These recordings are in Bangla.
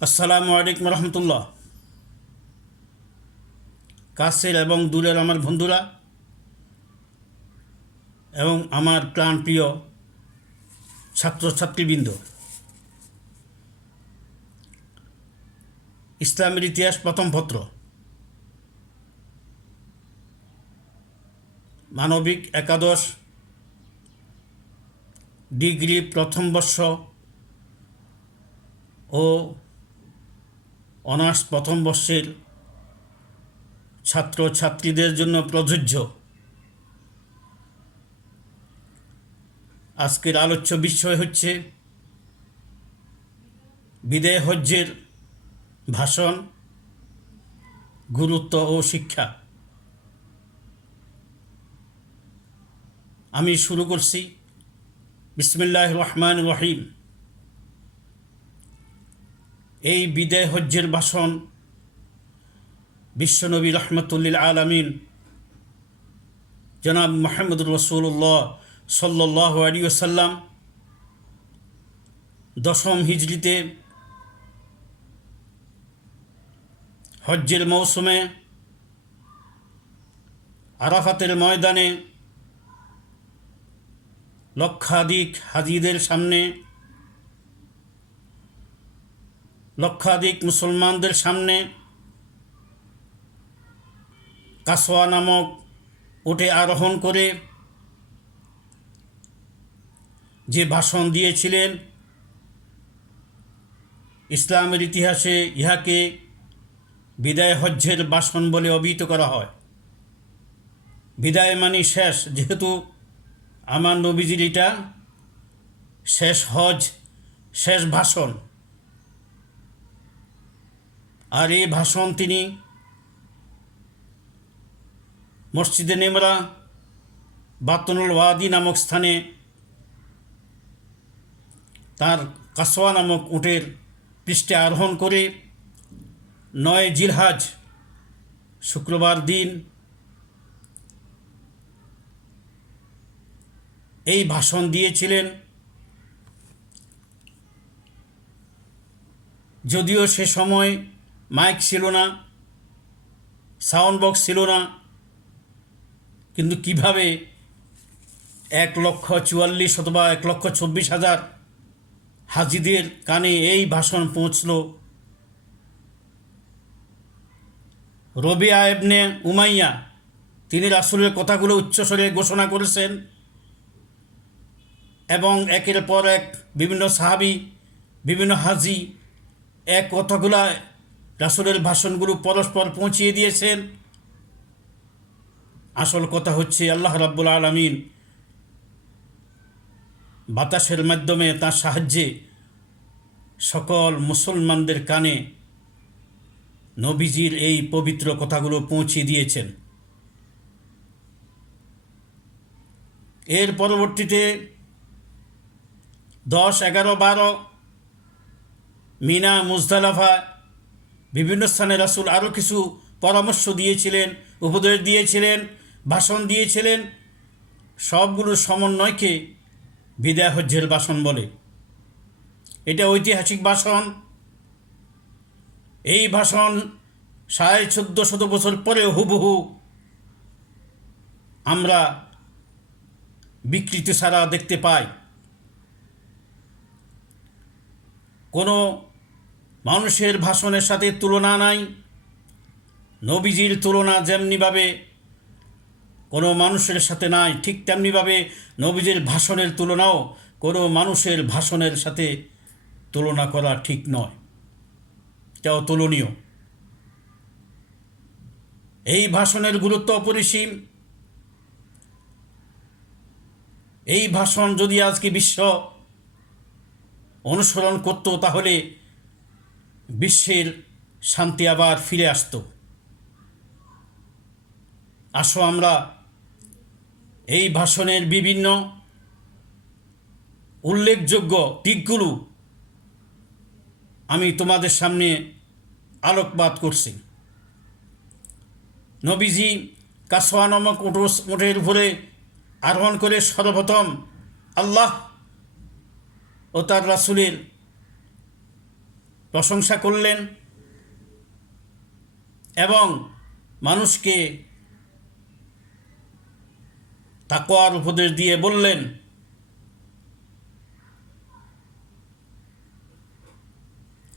আসসালামু আলাইকুম রহমতুল্লাহ। কাছের এবং দূরের আমার বন্ধুরা এবং আমার প্রাণপ্রিয় ছাত্রছাত্রীবৃন্দ, ইসলামের ইতিহাস প্রথম পত্র, মানবিক একাদশ ডিগ্রি প্রথম বর্ষ ও অনার্স প্রথম বর্ষের ছাত্রছাত্রীদের জন্য প্রযোজ্য। আজকের আলোচ্য বিষয় হচ্ছে বিদায় হজ্জের ভাষণ, গুরুত্ব ও শিক্ষা। আমি শুরু করছি। বিসমিল্লাহির রহমানির রহিম। এই বিদায় হজ্জের ভাষণ বিশ্বনবী রহমতুল্লিল আলামিন জনাব মুহাম্মদুর রাসূলুল্লাহ সাল্লাল্লাহু আলাইহি ওয়াসাল্লাম 10ম হিজরিতে হজ্জের মৌসুমে আরাফাতের ময়দানে লক্ষাধিক হাজিদের সামনে, লক্ষাধিক মুসলমানদের সামনে কাসওয়া নামক উটে আরোহণ করে যে ভাষণ দিয়েছিলেন, ইসলামের ইতিহাসে ইহাকে বিদায় হজ্জের ভাষণ বলে অভিহিত করা হয়। বিদায় মানে শেষ, যেহেতু আমার নবীজির এটা শেষ হজ, শেষ ভাষণ। আর এই ভাষণ তিনি মসজিদে নেমরা বাতনুল ওয়াদি নামক স্থানে তার কাসওয়া নামক উটের পৃষ্ঠে আরোহণ করে 9 জিলহজ শুক্রবার দিন এই ভাষণ দিয়েছিলেন। যদিও সে সময় মাইক ছিল না, সাউন্ড বক্স ছিল না, কিন্তু কিভাবে 1,44,000 অথবা 1,24,000 হাজিদের কানে এই ভাষণ পৌঁছল। রবিয়া ইবনে উমাইয়া তিনি রাসূলের কথাগুলো উচ্চস্বরে ঘোষণা করেছেন এবং একের পর এক বিভিন্ন সাহাবী, বিভিন্ন হাজি এক কথাগুলা রাসূলের ভাষণগুলো পরস্পর পৌঁছিয়ে দিয়েছেন। আসল কথা হচ্ছে আল্লাহ রাব্বুল আলামিন বাতাসের মাধ্যমে তার সাহায্যে সকল মুসলমানদের কানে নবীজির এই পবিত্র কথাগুলো পৌঁছে দিয়েছেন। এর পরবর্তীতে 10, 11, 12 মিনা, মুজদালিফা বিভিন্ন স্থানে রাসূল আরও কিছু পরামর্শ দিয়েছিলেন, উপদেশ দিয়েছিলেন, ভাষণ দিয়েছিলেন। সবগুলোর সমন্বয়কে বিদায় হজ্জের ভাষণ বলে। এটা ঐতিহাসিক ভাষণ। এই ভাষণ 1450 বছর পরে হুবহু আমরা বিকৃতি ছাড়া দেখতে পাই। কোনো মানুষের ভাষণের সাথে তুলনা নাই। নবীজির তুলনা যেমনিভাবে কোনো মানুষের সাথে নাই, ঠিক তেমনিভাবে নবীজির ভাষণের তুলনাও কোনো মানুষের ভাষণের সাথে তুলনা করা ঠিক নয়, এটা অতুলনীয়। এই ভাষণের গুরুত্ব অপরিসীম। এই ভাষণ যদি আজকে বিশ্ব অনুসরণ করত, তাহলে বিশ্বের শান্তি আবার ফিরে আসত। আসো আমরা এই ভাষণের বিভিন্ন উল্লেখযোগ্য দিকগুলো আমি তোমাদের সামনে আলোকপাত করছি। নবীজি কাসওয়া নামক উটের উপরে আরোহণ করে সর্বপ্রথম আল্লাহ ও তার রাসূলের প্রশংসা করলেন এবং মানুষকে তাকওয়ার উপদেশ দিয়ে বললেন,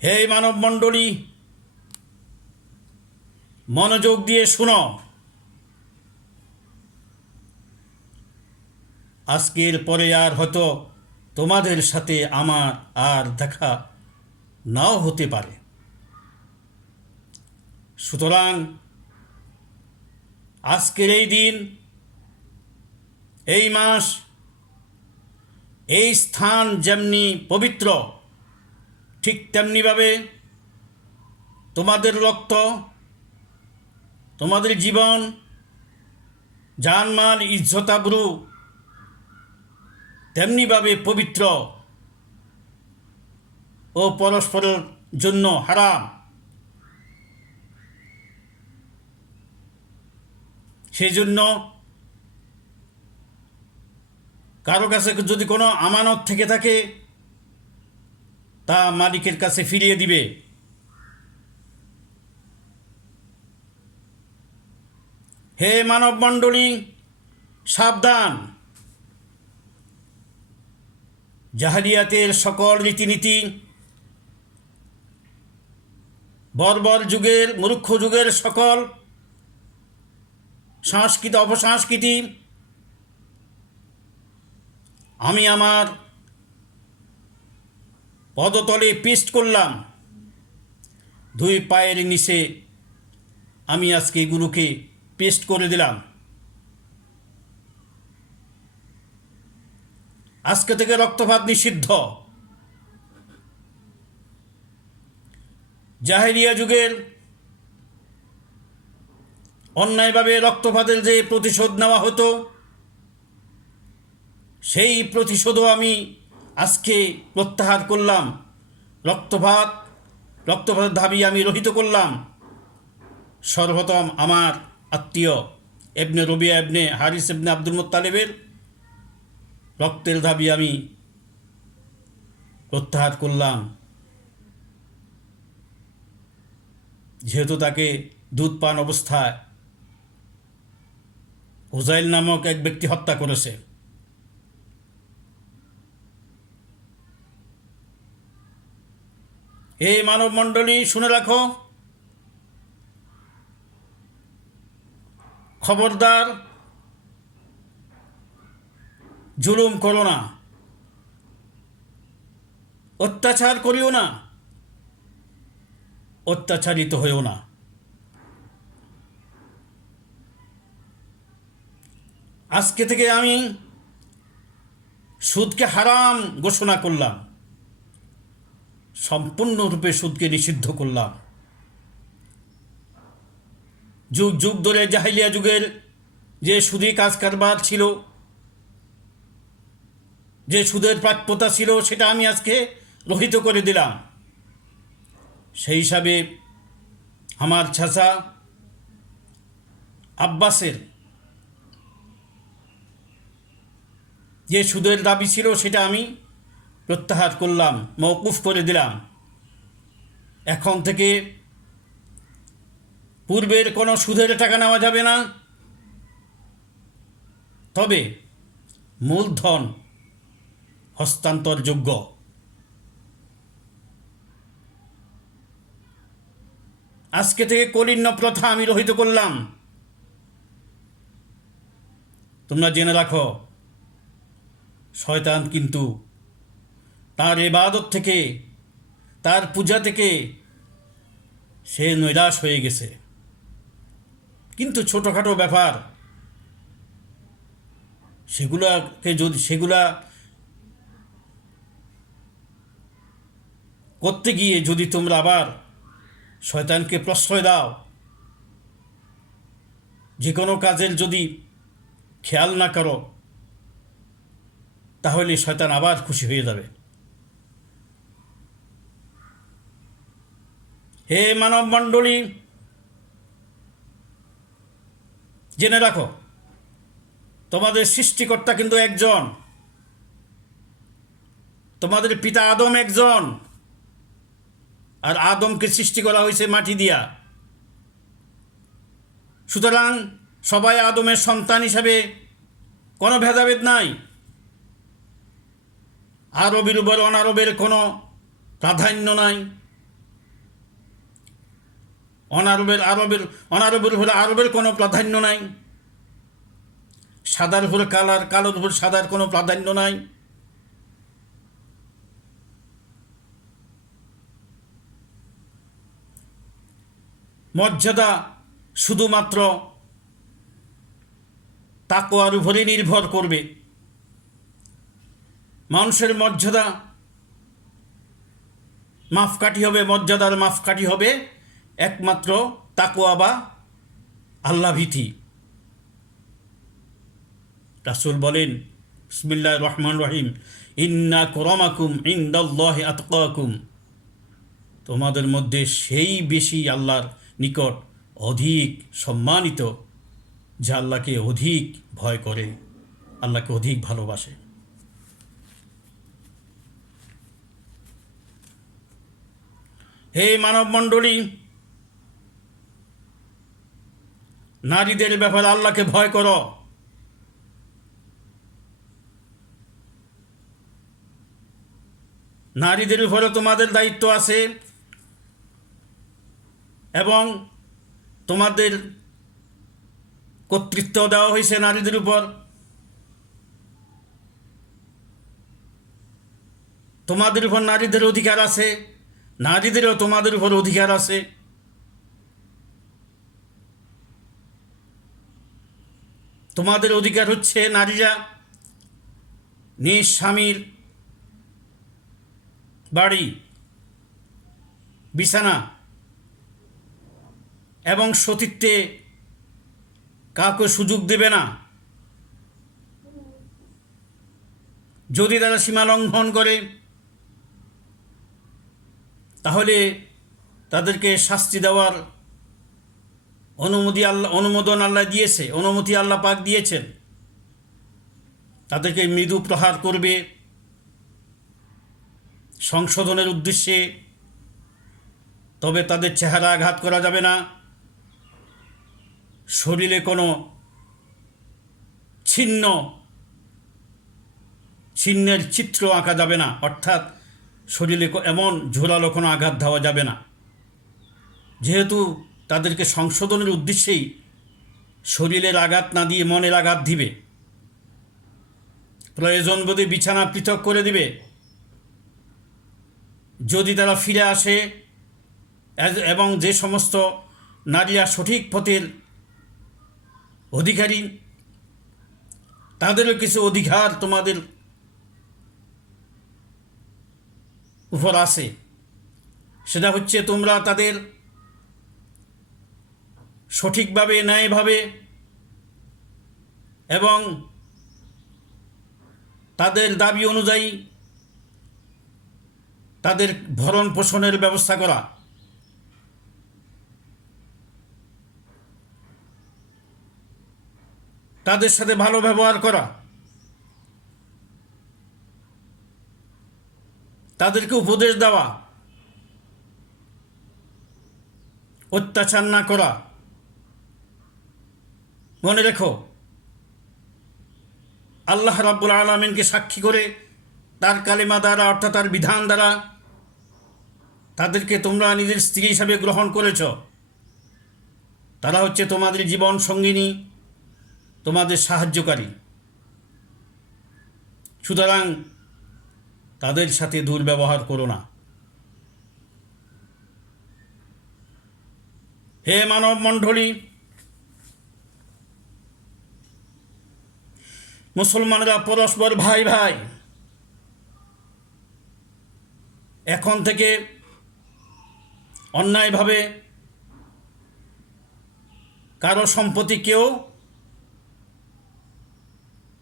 হে মানব মণ্ডলী, মনোযোগ দিয়ে শুনো। আজকের পরে আর হয়তো তোমাদের সাথে আমার আর দেখা নাও হতে পারে। সুতরাং আজকের এই দিন, এই মাস, এই স্থান যেমনি পবিত্র, ঠিক তেমনিভাবে তোমাদের রক্ত, তোমাদের জীবন, জানমাল, ইজ্জত আবরু তেমনিভাবে পবিত্র ও পরস্পরের জন্য হারাম। সেই জন্য কারো কাছে যদি কোনো আমানত থেকে থাকে তা মালিকের কাছে ফিরিয়ে দিবে। হে মানব মণ্ডলী, সাবধান! জাহেলিয়াতের সকল রীতিনীতি, বর্বর যুগের, মূর্খ যুগের সকল সংস্কৃতি, অপসংস্কৃতি আমি আমার পদতলে পেস্ট করলাম। 2 পায়ের নিচে আমি আজকে এগুলোকে পেস্ট করে দিলাম। আজকে থেকে রক্তপাত নিষিদ্ধ। জাহেলিয়া যুগের অন্যায়ভাবে রক্তপাতের যে প্রতিশোধ নেওয়া হতো, সেই প্রতিশোধও আমি আজকে প্রত্যাহার করলাম। রক্তপাতের দাবি আমি রহিত করলাম। সর্বপ্রথম আমার আত্মীয় ইবনে রবিয়া ইবনে হারিস ইবনে আব্দুল মুত্তালিবের রক্তের দাবি আমি প্রত্যাহার করলাম, যেহেতু তাকে দুধ পান অবস্থায় হুজাইল নামক এক ব্যক্তি হত্যা করেছে। এই মানব মণ্ডলী শুনে রাখো, খবরদার জুলুম করো না, অত্যাচার করিও না, অত্যাচারিত হইও না। আজকে থেকে আমি সুদকে হারাম ঘোষণা করলাম, সম্পূর্ণরূপে সুদকে নিষিদ্ধ করলাম। যুগ যুগ ধরে জাহেলিয়া যুগের যে সুদী কাজ কারবার ছিল, যে সুদের প্রাপ্যতা ছিল, সেটা আমি আজকে রহিত করে দিলাম। সেই হিসাবে আমার চাচা আব্বাসের যে সুদের দাবি ছিল সেটা আমি প্রত্যাহার করলাম, মওকুফ করে দিলাম। এখন থেকে পূর্বের কোনো সুদের টাকা নেওয়া যাবে না, তবে মূলধন হস্তান্তরযোগ্য। আজকে থেকে কলিন্য প্রথা আমি রহিত করলাম। তোমরা জেনে রাখো, শয়তান কিন্তু তার ইবাদত থেকে, তার পূজা থেকে সে নৈরাশ হয়ে গেছে। কিন্তু ছোটোখাটো ব্যাপার, সেগুলা করতে গিয়ে যদি তোমরা আবার শয়তানকে প্রশ্রয় দাও, যে কোনো কাজের যদি খেয়াল না করো, তাহলে শয়তান আবার খুশি হয়ে যাবে। হে মানব মণ্ডলী, জেনে রাখো, তোমাদের সৃষ্টিকর্তা কিন্তু একজন, তোমাদের পিতা আদম একজন। আর আদমকে সৃষ্টি করা হয়েছে মাটি দিয়া। সুতরাং সবাই আদমের সন্তান হিসাবে কোনো ভেদাভেদ নাই। আরবের উপর অনারবের কোনো প্রাধান্য নাই। অনারবের উপরে আরবের কোনো প্রাধান্য নাই। সাদার উপরে কালোর উপর সাদার কোনো প্রাধান্য নাই। মর্যাদা শুধুমাত্র তাকওয়ার উপরে নির্ভর করবে। মানুষের মর্যাদা মাপকাঠি হবে, মর্যাদার মাপকাঠি হবে একমাত্র তাকওয়া বা আল্লাহ ভীতি। রাসূল বলেন, বিসমিল্লাহির রহমানির রহিম, ইন্না আকরামাকুম ইনদাল্লাহি আতকাকুম, তোমাদের মধ্যে সেই বেশি আল্লাহর নিকট অধিক সম্মানিত যে আল্লাহকে অধিক ভয় করে, আল্লাহকে অধিক ভালোবাসে। হে মানব মণ্ডলী, নারীদের ব্যাপারে আল্লাহকে ভয় করো। নারীদের উপরে তোমাদের দায়িত্ব আছে এবং তোমাদের কর্তৃত্ব দেওয়া হয়েছে নারীদের উপর। তোমাদের উপর নারীদের অধিকার আছে, নারীদেরও তোমাদের উপর অধিকার আছে। তোমাদের অধিকার হচ্ছে নারীরা নিজ স্বামীর বাড়ি, বিছানা এবং সতীত্বে কাউকে সুযোগ দেবে না। যদি তারা সীমা লঙ্ঘন করে তাহলে তাদেরকে শাস্তি দেওয়ার অনুমোদন আল্লাহ দিয়েছে, অনুমতি আল্লাহ পাক দিয়েছেন। তাদেরকে মৃদু প্রহার করবে সংশোধনের উদ্দেশ্যে, তবে তাদের চেহারা আঘাত করা যাবে না, শরীরে কোনো ছিন্নের চিত্র আঁকা যাবে না, অর্থাৎ শরীরে এমন ঝোলালো কোনো আঘাত দেওয়া যাবে না। যেহেতু তাদেরকে সংশোধনের উদ্দেশ্যেই শরীরের আঘাত না দিয়ে মনের আঘাত দিবে, প্রয়োজন বোধে বিছানা পৃথক করে দিবে। যদি তারা ফিরে আসে এবং যে সমস্ত নারীরা সঠিক পথের অধিকারী, তাদেরও কিছু অধিকার তোমাদের উপর আছে। সেটা হচ্ছে তোমরা তাদের সঠিকভাবে, ন্যায়ভাবে এবং তাদের দাবি অনুযায়ী তাদের ভরণ পোষণের ব্যবস্থা করা। তাদের সাথে ভালো ব্যবহার করা, তাদেরকে উপদেশ দেওয়া, অত্যাচার না করা। মনে রেখো, আল্লাহ রাব্বুল আলামিনকে সাক্ষী করে তার কালিমা দ্বারা, অর্থাৎ তার বিধান দ্বারা তাদেরকে তোমরা নিজের স্ত্রী হিসাবে গ্রহণ করেছ। তারা হচ্ছে তোমাদের জীবন সঙ্গিনী, তোমাদের সাহায্যকারী। সুতরাং তাদের সাথে দুর্ব্যবহার করো না। হে মানব মণ্ডলী, মুসলমানরা পরস্পর ভাই ভাই। এখন থেকে অন্যায়ভাবে কারো সম্পত্তি কেউ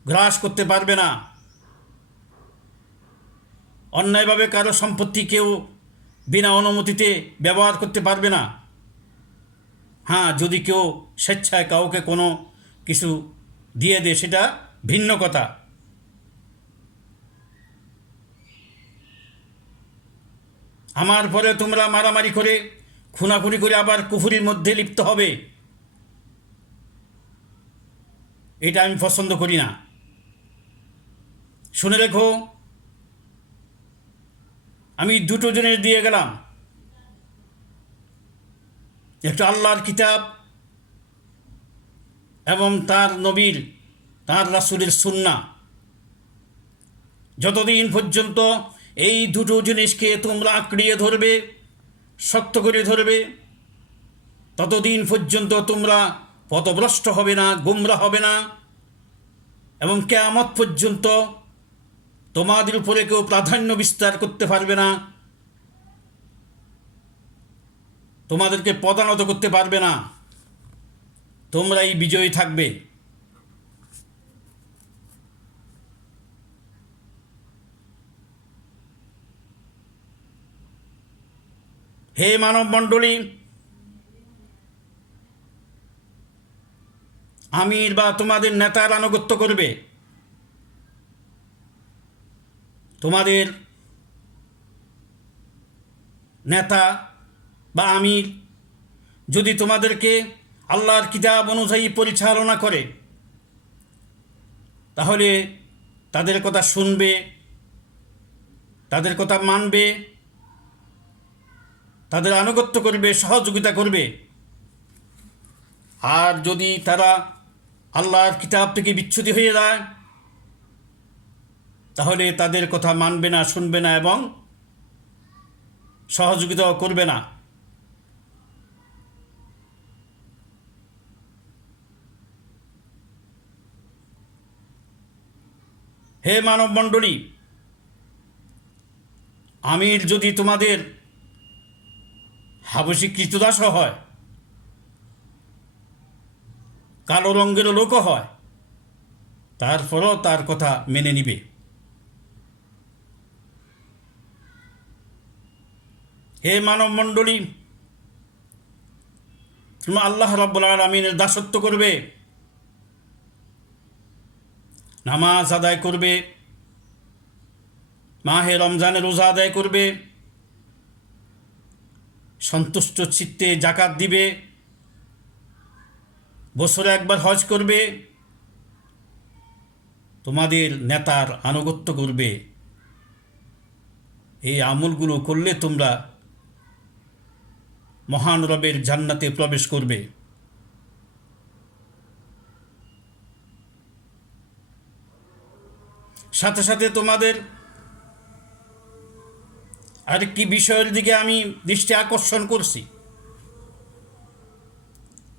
গ্রাস করতে পারবে না। অন্যায়ভাবে কারো সম্পত্তি কেউ বিনা অনুমতিতে ব্যবহার করতে পারবে না। হ্যাঁ, যদি কেউ স্বেচ্ছায় কাউকে কোনো কিছু দিয়ে দেয় সেটা ভিন্ন কথা। আমার পরে তোমরা মারামারি করে খুনাখুনি করে আবার কুফরির মধ্যে লিপ্ত হবে, এটা আমি পছন্দ করি না। শুনে রেখো, আমি দুটো জিনিস দিয়ে গেলাম, একটা আল্লাহর কিতাব এবং তার নবীর, তার রাসূলের সুন্নাহ। যতদিন পর্যন্ত এই দুটো জিনিসকে তোমরা আঁকড়িয়ে ধরবে, শক্ত করে ধরবে, ততদিন পর্যন্ত তোমরা পথভ্রষ্ট হবে না, গোমরাহ হবে না, এবং কিয়ামত পর্যন্ত তোমাদের উপরে কেউ প্রাধান্য বিস্তার করতে পারবে না, তোমাদেরকে পদানত করতে পারবে না, তোমরাই বিজয়ী থাকবে। হে মানব মণ্ডলী, আমির বা তোমাদের নেতার আনুগত্য করবে। তোমাদের নেতা বা আমির যদি তোমাদেরকে আল্লাহর কিতাব অনুযায়ী পরিচালনা করে, তাহলে তাদের কথা শুনবে, তাদের কথা মানবে, তাদের আনুগত্য করবে, সহযোগিতা করবে। আর যদি তারা আল্লাহর কিতাব থেকে বিচ্যুতি হয়ে যায়, তাহলে তাদের কথা মানবে না, শুনবে না এবং সহযোগিতাও করবে না। হে মানব মণ্ডলী, আমির যদি তোমাদের হাবশী কৃতদাসও হয়, কালো রঙের লোকও হয়, তারপরও তার কথা মেনে নিবে। হে মানব মণ্ডলী, তোমরা আল্লাহ রাব্বুল আলামিনের দাসত্ব করবে, নামাজ আদায় করবে, মাহে রমজানের রোজা আদায় করবে, সন্তুষ্ট চিত্তে জাকাত দিবে, বছরে একবার হজ করবে, তোমাদের নেতার আনুগত্য করবে। এই আমলগুলো করলে তোমরা মহান রবের জান্নাতে প্রবেশ করবে। সাথে সাথে তোমাদের আরেকটি বিষয়ের দিকে আমি দৃষ্টি আকর্ষণ করছি।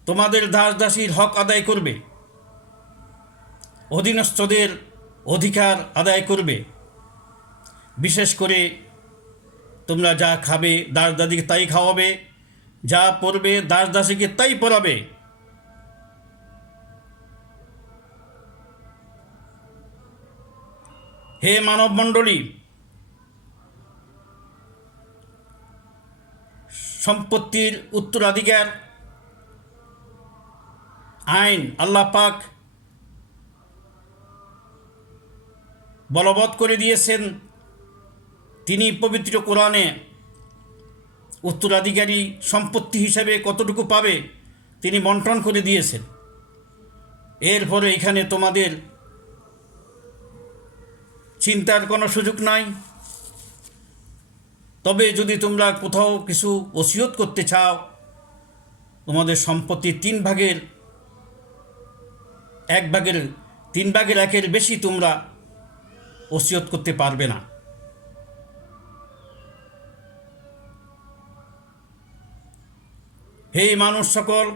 তোমাদের দাস দাসীর হক আদায় করবে, অধীনস্থদের অধিকার আদায় করবে। বিশেষ করে তোমরা যা খাবে দাস দাসীকে তাই খাওয়াবে, যা পড়বে দাস দাসীকে তাই পড়াবে। হে মানব মণ্ডলী, সম্পত্তির উত্তরাধিকার আইন আল্লাহ পাক বলবৎ করে দিয়েছেন। তিনি পবিত্র কোরআনে উত্তরাধিকারী সম্পত্তি হিসাবে কতটুকু পাবে তিনি বন্টন করে দিয়েছেন। এরপরে এখানে তোমাদের চিন্তার কোনো সুযোগ নাই। তবে যদি তোমরা কোথাও কিছু ওসিয়ত করতে চাও, তোমাদের সম্পত্তির 3/1 বেশি তোমরা ওসিয়ত করতে পারবে না। হে মানুষ সকল,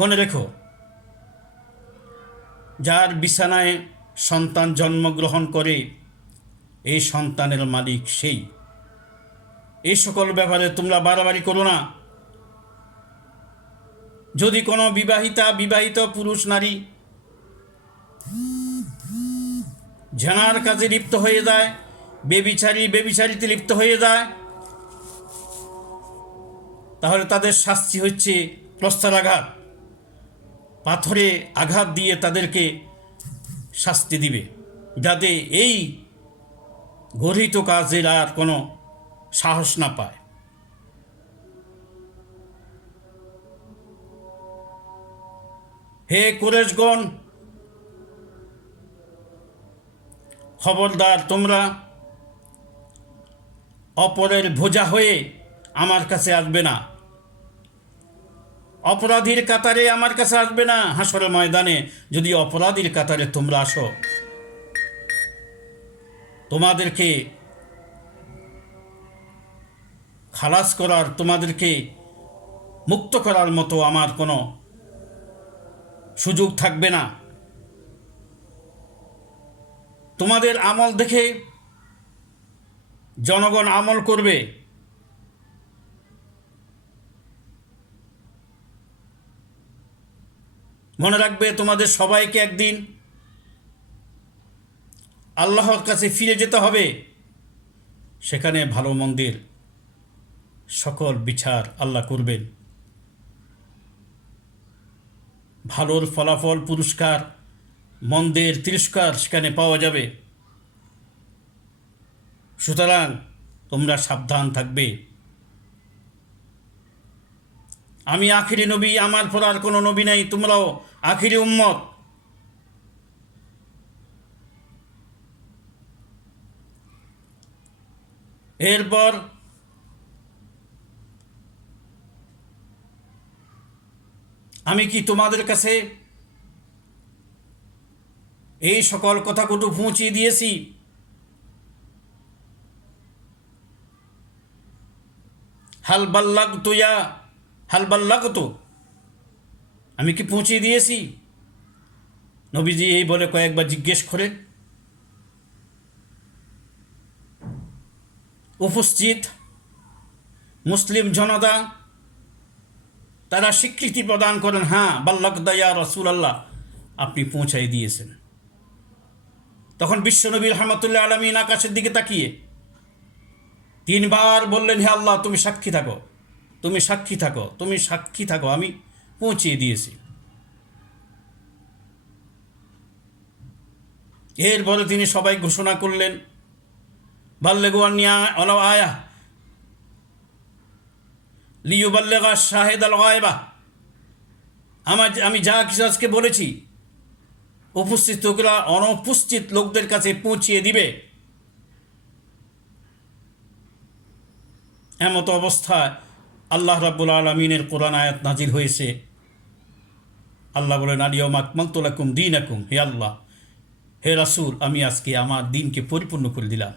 মনে রেখো, যার বিছানায় সন্তান জন্মগ্রহণ করে এই সন্তানের মালিক সেই। এই সকল ব্যাপারে তোমরা বাড়াবাড়ি করো না। যদি কোনো বিবাহিত পুরুষ নারী জেনার কাজে লিপ্ত হয়ে যায়, বেবিচারিতে লিপ্ত হয়ে যায়, তাহলে তাদের শাস্তি হচ্ছে প্রস্তরাঘাত, পাথরে আঘাত দিয়ে তাদেরকে শাস্তি দিবে, যাতে এই গর্হিত কাজের আর কোনো সাহস না পায়। হে কুরাইশগণ, খবরদার, তোমরা অপরের বোঝা হয়ে আমার কাছে আসবে না, অপরাধীর কাতারে আমার কাছে আসবে না। হাসরের ময়দানে যদি অপরাধীর কাতারে তোমরা আসো, তোমাদেরকে খালাস করার, তোমাদেরকে মুক্ত করার মতো আমার কোনো সুযোগ থাকবে না। তোমাদের আমল দেখে জনগণ আমল করবে। মনে রাখবে, তোমাদের সবাইকে একদিন আল্লাহর কাছে ফিরে যেতে হবে। সেখানে ভালো মন্দের সকল বিচার আল্লাহ করবেন। ভালোর ফলাফল, পুরস্কার, মন্দের তিরস্কার সেখানে পাওয়া যাবে। সুতরাং তোমরা সাবধান থাকবে। আমি আখিরি নবী, আমার পর আর কোনো নবী নাই, তোমরাও আখিরি উম্মত। এরপর আমি কি তোমাদের কাছে এই সকল কথাগুলো পৌঁছিয়ে দিয়েছি? হাল বাল্লাগতু, আমি কি পৌঁছিয়ে দিয়েছি? নবীজি এই বলে কয়েকবার জিজ্ঞেস করে উপস্থিত মুসলিম জনতা তারা স্বীকৃতি প্রদান করেন, হ্যাঁ বাল্লাগদা ইয়া রাসূলুল্লাহ, আপনি পৌঁছাই দিয়েছেন। তখন বিশ্বনবী রহমতুল্লাহ আলামিন আকাশের দিকে তাকিয়ে 3 বার বললেন, হে আল্লাহ, তুমি সাক্ষী থাকো, তুমি সাক্ষী থাকো, তুমি সাক্ষী থাকো, আমি পৌঁছিয়ে দিয়েছি। এরপরে তিনি সবাই ঘোষণা করলেন, বাল্লিগু আন্নী ওয়ালাউ আয়া লিইউবাল্লিগা শাহিদাল গায়বা, আমি যা কিছু আজকে বলেছি উপস্থিত লোকেরা অনুপস্থিত লোকদের কাছে পৌঁছিয়ে দিবে। এমত অবস্থায় আল্লাহ রাব্বুল আলামিনের কোরআন আয়াত নাজিল হয়েছে। আল্লাহ বলেন, আলিয়াউমা আকমালতু লাকুম দীনাকুম, হে আল্লাহ, হে রাসূল, আমি আজকে আমার দিনকে পরিপূর্ণ করে দিলাম।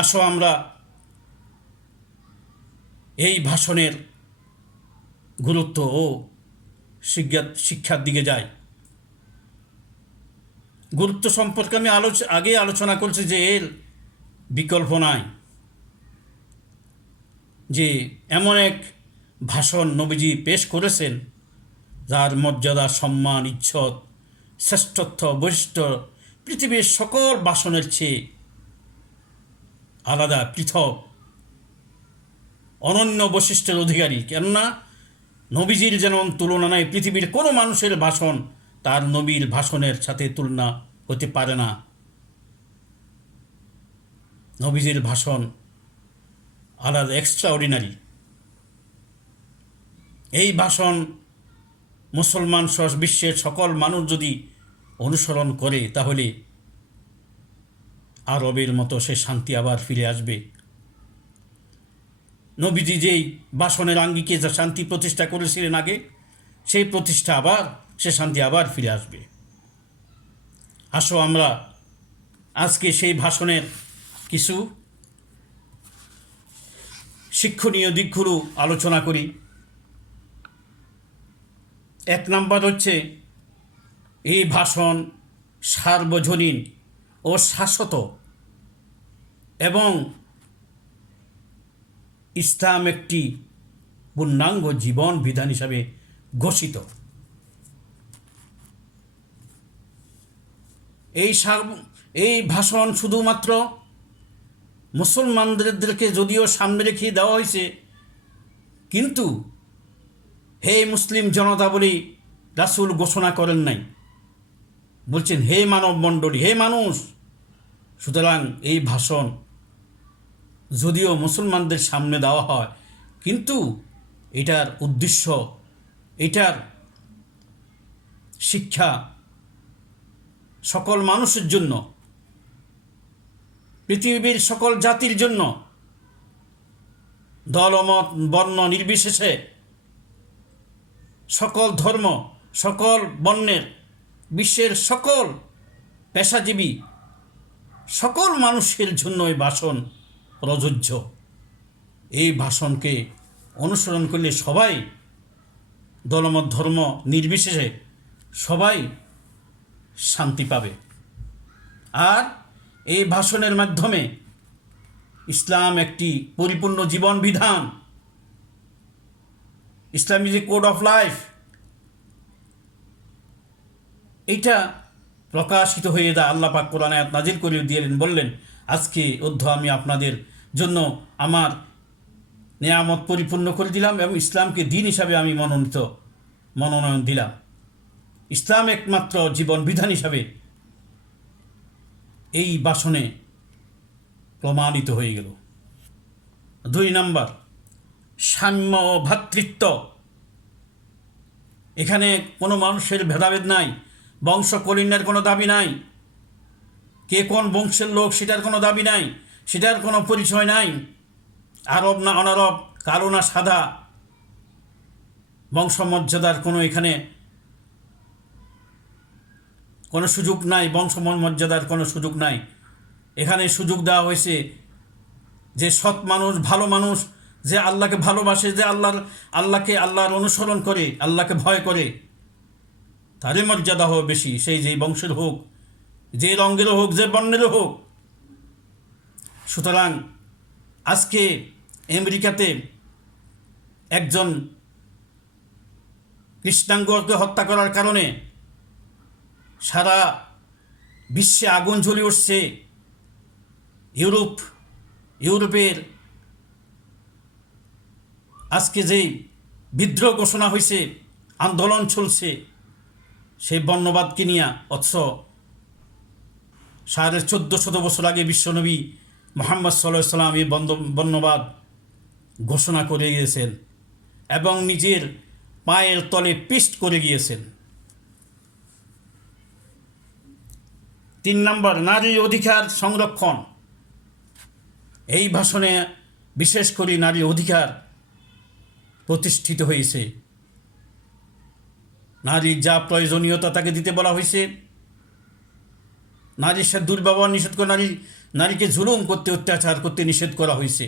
আসো আমরা এই ভাষণের গুরুত্ব ও শিক্ষার দিকে যাই। গুরুত্ব সম্পর্কে আমি আগে আলোচনা করছি যে এর বিকল্প নাই, যে এমন এক ভাষণ নবীজি পেশ করেছেন যার মর্যাদা, সম্মান, ইজ্জত, শ্রেষ্ঠত্ব, বৈশিষ্ট্য পৃথিবীর সকল ভাষণের চেয়ে আলাদা, পৃথক, অনন্য বৈশিষ্ট্যের অধিকারী। কেননা নবীজির যেমন তুলনা নাই, পৃথিবীর কোনো মানুষের ভাষণ তার নবীর ভাষণের সাথে তুলনা হতে পারে না। নবীজির ভাষণ আলাদা, এক্সট্রাঅর্ডিনারি। এই ভাষণ মুসলমান সহ বিশ্বের সকল মানুষ যদি অনুসরণ করে তাহলে আরবের মতো সে শান্তি আবার ফিরে আসবে। নবীজি যেই ভাষণের আঙ্গিকে যা শান্তি প্রতিষ্ঠা করেছিলেন আগে, সেই প্রতিষ্ঠা আবার, সে শান্তি আবার ফিরে আসবে। আসো আমরা আজকে সেই ভাষণের কিছু শিক্ষণীয় দিকগুলো আলোচনা করি। 1 নম্বর হচ্ছে, এই ভাষণ সার্বজনীন ও শাশ্বত এবং ইসলাম একটি পূর্ণাঙ্গ জীবন বিধান হিসাবে ঘোষিত। এই ভাষণ শুধুমাত্র মুসলমানদেরকে যদিও সামনে রেখে দেওয়া হয়েছে, কিন্তু হে মুসলিম জনতা বলে রাসূল ঘোষণা করেন নাই। বলছেন, হে মানব মণ্ডলী, হে মানুষ, সুতরাং এই ভাষণ যদিও মুসলমানদের সামনে দেওয়া হয়, কিন্তু এটার উদ্দেশ্য, এটার শিক্ষা সকল মানুষের জন্য, পৃথিবীর সকল জাতির জন্য, দলমত বর্ণ নির্বিশেষে, সকল ধর্ম, সকল বর্ণের, বিশ্বের সকল পেশাজীবী, সকল মানুষের জন্য এই ভাষণ প্রযোজ্য। এই ভাষণকে অনুসরণ করলে সবাই, দলমত ধর্ম নির্বিশেষে সবাই শান্তি পাবে। আর এই ভাষণের মাধ্যমে ইসলাম একটি পরিপূর্ণ জীবন বিধান, Islam is a code of life, এইটা প্রকাশিত হয়ে আল্লাহ পাক কোরআনে আয়াত নাজিল করে দিলেন, বললেন আজকে অধ্যায় আমি আপনাদের জন্য আমার নিয়ামত পরিপূর্ণ করে দিলাম এবং ইসলামকে দিন হিসাবে আমি মনোনয়ন দিলাম। ইসলাম একমাত্র জীবন বিধান হিসাবে এই ভাষণে প্রমাণিত হয়ে গেল। 2 নম্বর, সাম্য ও ভ্রাতৃত্ব। এখানে কোনো মানুষের ভেদাভেদ নাই, বংশ কলিন্যার কোনো দাবি নাই, কে কোন বংশের লোক সেটার কোনো দাবি নাই, সেটার কোনো পরিচয় নাই। আরব না অনারব, কালো না সাদা, বংশমর্যাদার কোনো এখানে কোনো সুযোগ নাই, বংশমর্যাদার কোনো সুযোগ নাই। এখানে সুযোগ দেওয়া হয়েছে যে সৎ মানুষ, ভালো মানুষ, যে আল্লাহকে ভালোবাসে, যে আল্লাহর অনুসরণ করে, আল্লাহকে ভয় করে, তারই মর্যাদা হবে বেশি, সেই যেই বংশের হোক, যে রঙেরও হোক, যে বর্ণেরও হোক। সুতরাং আজকে আমেরিকাতে একজন কৃষ্ণাঙ্গকে হত্যা করার কারণে সারা বিশ্বে আগুন জ্বলে উঠছে। ইউরোপের আজকে যেই বিদ্রোহ ঘোষণা হয়েছে, আন্দোলন চলছে সেই বর্ণবাদকে নিয়ে। অথচ 1450 বছর আগে বিশ্বনবী মুহাম্মদ সাল্লাল্লাহু আলাইহি ওয়াসাল্লাম এই বর্ণবাদ ঘোষণা করে গিয়েছেন এবং নিজের পায়ের তলে পিষ্ট করে গিয়েছেন। 3 নম্বর, নারীর অধিকার সংরক্ষণ। এই ভাষণে বিশেষ করে নারীর অধিকার প্রতিষ্ঠিত হয়েছে। নারীর যা প্রয়োজনীয়তা তাকে দিতে বলা হয়েছে। নারীর সাথে দুর্ব্যবহার নিষেধ করে, নারীকে জুলুম করতে, অত্যাচার করতে নিষেধ করা হয়েছে।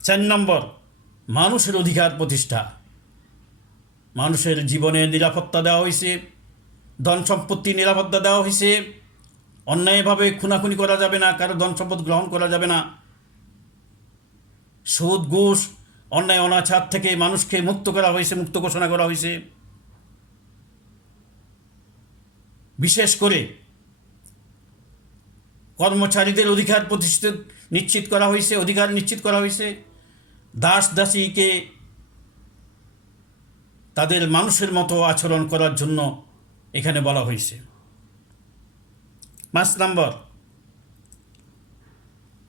4 নম্বর, মানুষের অধিকার প্রতিষ্ঠা। মানুষের জীবনের নিরাপত্তা দেওয়া হয়েছে, ধন সম্পত্তির নিরাপত্তা দেওয়া হয়েছে। অন্যায়ভাবে খুনাখুনি করা যাবে না, কারো ধন সম্পদ গ্রহণ করা যাবে না। সুদ, ঘুষ, অন্যায় অনাচার থেকে মানুষকে মুক্ত করা হয়েছে, মুক্ত ঘোষণা করা হয়েছে। বিশেষ করে কর্মচারীদের অধিকার নিশ্চিত করা হয়েছে, অধিকার নিশ্চিত করা হয়েছে। দাস দাসীকে তাদের মানুষের মতো আচরণ করার জন্য এখানে বলা হয়েছে। 5 নম্বর,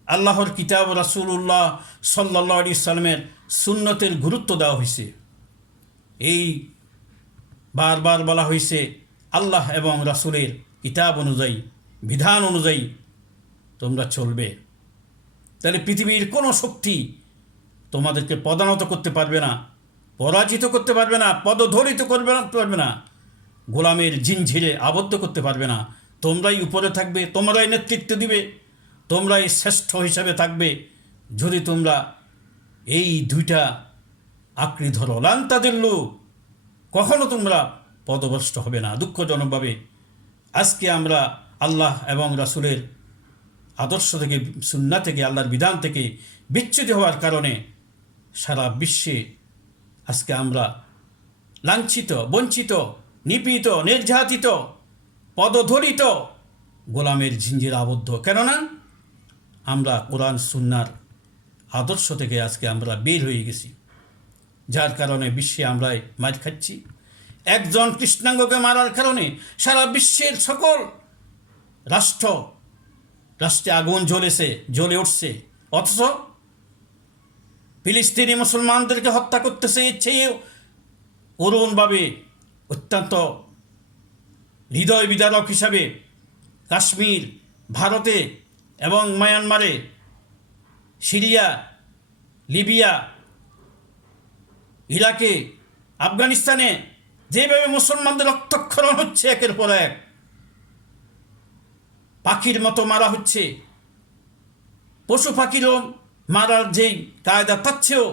আল্লাহর কিতাব রাসূলুল্লাহ সাল্লাল্লাহু আলাইহি সাল্লামের সুন্নতের গুরুত্ব দেওয়া হয়েছে। এই বারবার বলা হয়েছে আল্লাহ এবং রাসূলের কিতাব অনুযায়ী, বিধান অনুযায়ী তোমরা চলবে। তাহলে পৃথিবীর কোনো শক্তি তোমাদেরকে পদানত করতে পারবে না, পরাজিত করতে পারবে না, পদধরিত পারবে না, গোলামের জিনঝিরে আবদ্ধ করতে পারবে না। তোমরাই উপরে থাকবে, তোমরাই নেতৃত্ব দিবে, তোমরাই শ্রেষ্ঠ হিসাবে থাকবে যদি তোমরা এই 2টা আঁকড়ে ধরো। লান তাদিল্লু, কখনো তোমরা পদভ্রষ্ট হবে না। দুঃখজনকভাবে আজকে আমরা আল্লাহ এবং রাসূলের আদর্শ থেকে, সুন্নাহ থেকে, আল্লাহর বিধান থেকে বিচ্যুত হওয়ার কারণে সারা বিশ্বে আজকে আমরা লাঞ্ছিত, বঞ্চিত, নিপীড়িত, নির্যাতিত, পদধরিত, গোলামের জিঞ্জিরে আবদ্ধ। কেননা আমরা কোরআন সুন্নাহর আদর্শ থেকে আজকে আমরা বের হয়ে গেছি, যার কারণে বিশ্বে আমরা মার খাচ্ছি একজন কৃষ্ণাঙ্গকে মারার কারণে সারা বিশ্বের সকল রাষ্ট্রে আগুন জ্বলে উঠছে, অথচ ফিলিস্তিনি মুসলমানদেরকে হত্যা করতেছে এর চেয়ে করুণভাবে, অত্যন্ত হৃদয় বিদারক হিসাবে কাশ্মীর, ভারতে এবং মায়ানমারে, সিরিয়া, লিবিয়া, ইরাকে, আফগানিস্তানে যেভাবে মুসলমানদের রক্তক্ষরণ হচ্ছে একের পর এক, পাখির মতো মারা হচ্ছে, পশু পাখিরও মারার যেই কায়দা তার চেয়েও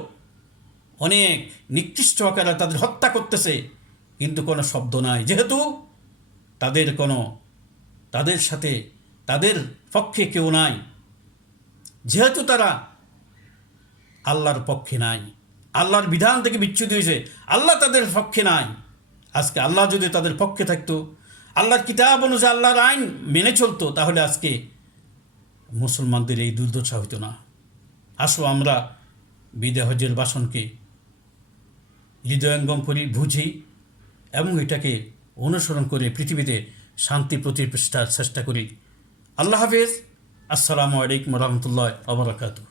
অনেক নিকৃষ্ট আকারে তাদের হত্যা করতেছে, কিন্তু কোনো শব্দ নাই, যেহেতু তাদের সাথে তাদের পক্ষে কেউ নাই, যেহেতু তারা আল্লাহর পক্ষে নাই, আল্লাহর বিধান থেকে বিচ্যুত হয়েছে, আল্লাহ তাদের পক্ষে নাই। আজকে আল্লাহ যদি তাদের পক্ষে থাকতো, আল্লাহর কিতাব অনুযায়ী আল্লাহর আইন মেনে চলতো, তাহলে আজকে মুসলমানদের এই দুর্দশা হইতো না। আসো আমরা বিদায় হজের বাসনকে হৃদয়ঙ্গম করি, বুঝি এবং এটাকে অনুসরণ করে পৃথিবীতে শান্তি প্রতিষ্ঠার চেষ্টা করি। আল্লাহ হাফেজ। আসসালামু আলাইকুম রহমতুল্লাহ ওয়া বারাকাতুহু।